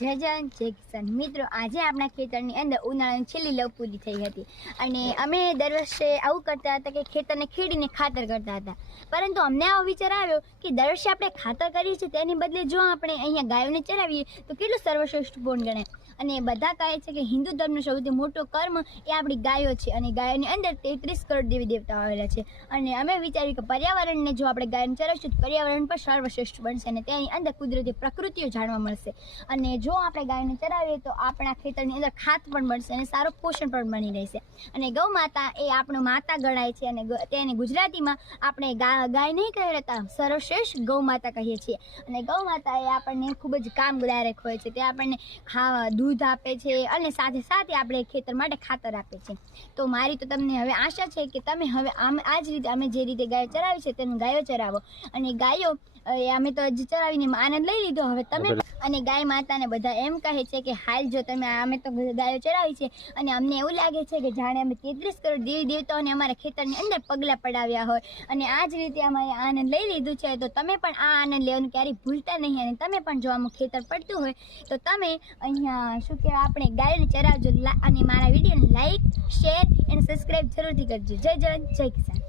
જય જવાન જય કિસાન મિત્રો, આજે આપણા ખેતરની અંદર ઉનાળાની છેલ્લી લવ પૂરી થઈ હતી અને અમે દર વર્ષે આવું કરતા હતા કે ખેતરને ખેડીને ખાતર કરતા હતા. પરંતુ અમને આવો વિચાર આવ્યો કે દર વર્ષે આપણે ખાતર કરીએ છીએ તેની બદલે જો આપણે અહીંયા ગાયોને ચરાવીએ તો કેટલું સર્વશ્રેષ્ઠ પૂર્ણ ગણાય. અને બધા કહે છે કે હિન્દુ ધર્મનો સૌથી મોટો કર્મ એ આપણી ગાયો છે અને ગાયોની અંદર 33 કરોડ દેવી દેવતાઓ આવેલા છે. અને અમે વિચાર્યું કે પર્યાવરણને જો આપણે ગાયોને ચરાવીશું તો પર્યાવરણ પણ સર્વશ્રેષ્ઠ બનશે અને તેની અંદર કુદરતી પ્રકૃતિઓ જાણવા મળશે. અને જો આપણે ગાયને ચરાવીએ તો આપણા ખેતરની અંદર ખાત પણ મળશે અને સારું પોષણ પણ બની રહેશે. અને ગૌ માતા એ આપણો માતા ગણાય છે અને તેને ગુજરાતીમાં આપણે ગાય નહીં કહેતા, સર્વશ્રેષ્ઠ ગૌ માતા કહીએ છીએ. અને ગૌ માતા એ આપણને ખૂબ જ કામદાયક હોય છે. તે આપણને દૂધ આપે છે અને સાથે સાથે આપણે ખેતર માટે ખાતર આપે છે. તો મારી તો તમને હવે આશા છે કે તમે હવે આ જ રીતે અમે જે રીતે ગાયો ચરાવી છે તેમ ગાયો ચરાવો. અને ગાયો અમે તો હજી ચરાવીને આનંદ લઈ લીધો, હવે તમે. અને ગાય માતાને બધા એમ કહે છે કે હાલ જો તમે અમે તો ગાયો ચરાવી છે અને અમને એવું લાગે છે કે જાણે અમે 33 કરોડ દેવી દેવતાઓને અમારા ખેતરની અંદર પગલાં પડાવ્યા હોય. અને આ જ રીતે અમે આનંદ લઈ લીધું છે. તો તમે પણ આ આનંદ લેવાનું ક્યારેય ભૂલતા નહીં. અને તમે પણ જો આમાં ખેતર પડતું હોય તો તમે અહીંયા શું કહેવાય આપણે ગાયોને ચરાવજો. અને મારા વિડીયોને લાઈક, શેર અને સબસ્ક્રાઈબ જરૂરથી કરજો. જય જવાન જય કિસાન.